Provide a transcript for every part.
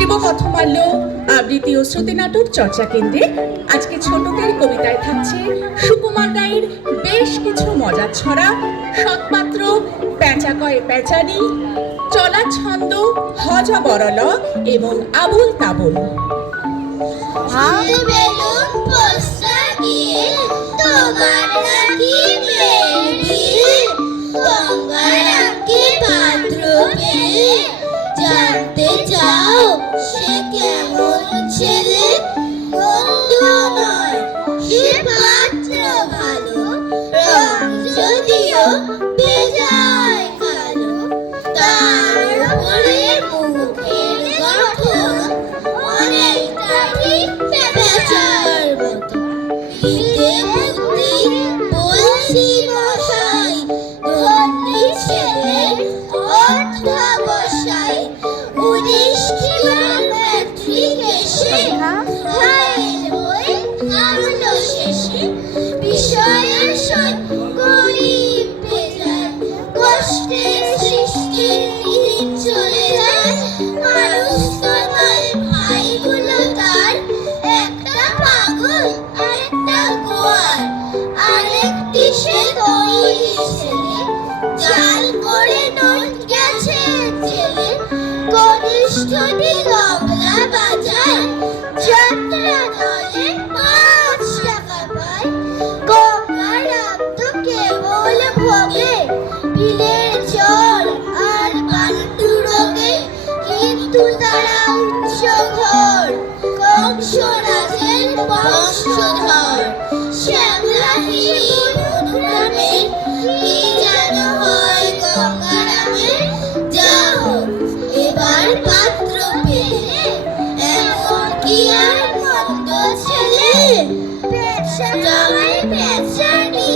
শিবপথমাল্য আবৃত্তি ও শ্রুতি নাটক চর্চা কেন্দ্রে আজকে ছোটদের কবিতায় থাকছে সুকুমার রায়ের বেশ কিছু মজার ছড়া, সৎপাত্র, প্যাঁচা কয়ে প্যাঁচানি, চলা ছন্দ, হজা বরল এবং আবুল তাবুল। জানতে চাও সে কেমন ছেলে? বন্ধু নয়, সে পাত্র ভালো, রং যদিও বেজায় কালো। তার উপরে মুখের গঠন অনেকটা ঠিক পেঁচার মতো। দিতে বুদ্ধি বলছি মশাই, ধনী ছেলে অধ্যবসায়। 19 ম্যাট্রিক এসে ভাইয়ের বই আনলো শেষে। বিষয়ের সই গরিব বেজায়, কষ্টের সৃষ্টির দিন চলে যায়। মানুষ তো নয় ভাইগুলো তার, একটা পাগল আরেকটা গোয়ার। আরেকটি সে তৈরি ছেলে, জাল করে নোট গেছে জেলে। কনিষ্ঠটি তবলা বাজায়, যাত্রা দলে 5 টাকা পায়। গঙ্গারাম তো কেবল ভোগে বিলের জল আর পান্ডু রোগে। কিন্তু তারা উচ্চ ঘর, কংস রাজের বংশধর। শ্যামলা গ্রামের কি যেন হয় গঙ্গারামের। যাও এবার পাত্র পেলে, এমন কি আর মন্দ ছেলে? জামাই পেঁচানি,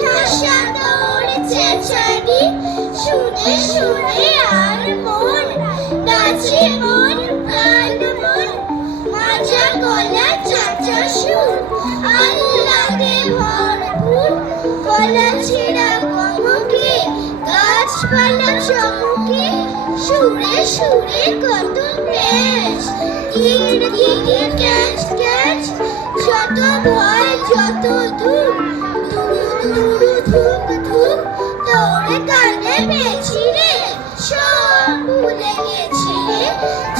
হাসা দৌড় চেঁচানি। শুনে শুনে আর মন নাচে, মন প্রাণ মন। মাজা গলা চাচা সুর, আল্লাদে ভরপুর। গলা ছেঁড়া গমকে, গাছপালা চমকে। সুরে সুরে কত প্যাঁচ, কিট কিট ক্যাচ ক্যাচ। যত ভয় যত ধূপ, দুরু ধুক ধুক। দৌড়ে কানে পেয়েছি রে, সব ভুলে গেছি রে।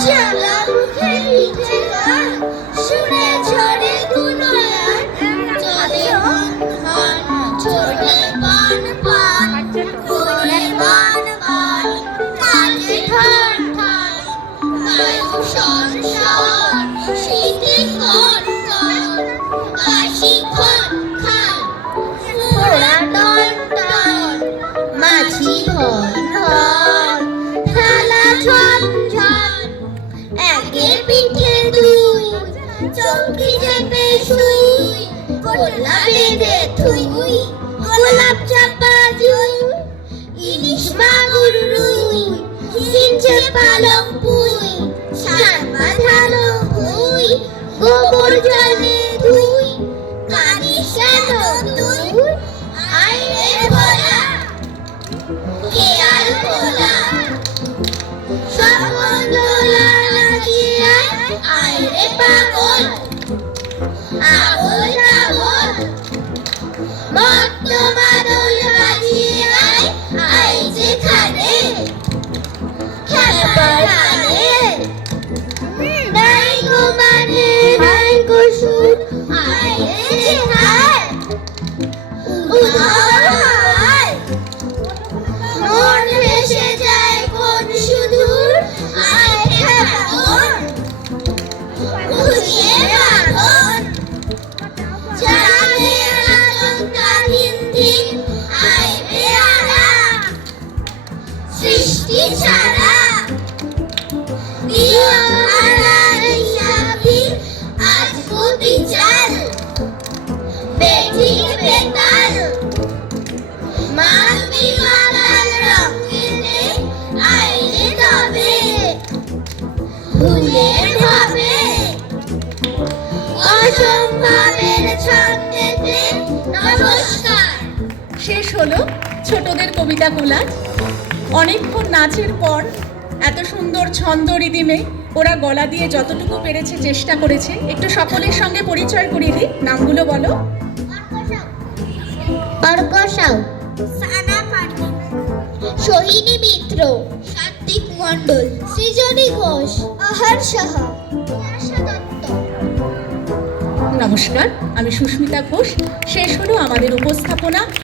চালা মুখে পিঠে গান, শুনে ঝরে দু নয়ন। চলে হন ছোটে পান পান, ঘোরে বান বান। কাজে ঠান ঠান, বায়ু শন শন। শীতে কন কন, কাশি খন খান। ফোড়া টন টন, মাছি ঘন ঘন। থালা ঝন ঝন, একের পিঠে দুই। চৌকি চেপে শুই, গোলা বেঁধে থুই। গোলাপ চাপা জুই, ইলিশ মাগুর রুই। কিনছে পালক পুই, সার বাঁধানো ভুই। গোবর জলে ধুই, কাঁদিস কেন তুই? আইরে ভোলা, কেয়াল ভোলা। সকল দোলা লাগিয়ে আইরে পাগল, আবল তাবল। মত্ত মাদল বাজিয়ে আই যেখানে, খেলার আনে। নাই গো মানে নাই গো সুর, আইরে যেখানে উধার হয়। মন ভেসে যায় কোন সুদূর, আইরে ভাগন ঘুরিয়ে রাখুন। জানে আচমকা দিন দিন, আইরে আরা সৃষ্টি ছাড়া। দিও আড়ার হিসাবি, আজ বুদ্ধি চাল। বেঠিক বেতাল, মানবি মাতাল রঙিনে। আইরে তবে ভুলের ভাবে, অসম্ভবের ছন্দেতে নমস্কার। শেষ হলো ছোটদের কবিতা কোলাজ। অনেকক্ষণ নাচের পর এত সুন্দর ছন্দ রিদিমে ওরা গলা দিয়ে যতটুকু পেরেছে চেষ্টা করেছে। একটু সকলের সঙ্গে পরিচয় করিয়ে দিই, নামগুলো বলো। অর্ক সাউ, সানা কার্তিক, সোহিনী মিত্র, সাত্বিক মণ্ডল, সৃজনী ঘোষ, আহার সাহা, আশা দত্ত। নমস্কার, আমি সুস্মিতা ঘোষ। শেষ হলো আমাদের উপস্থাপনা।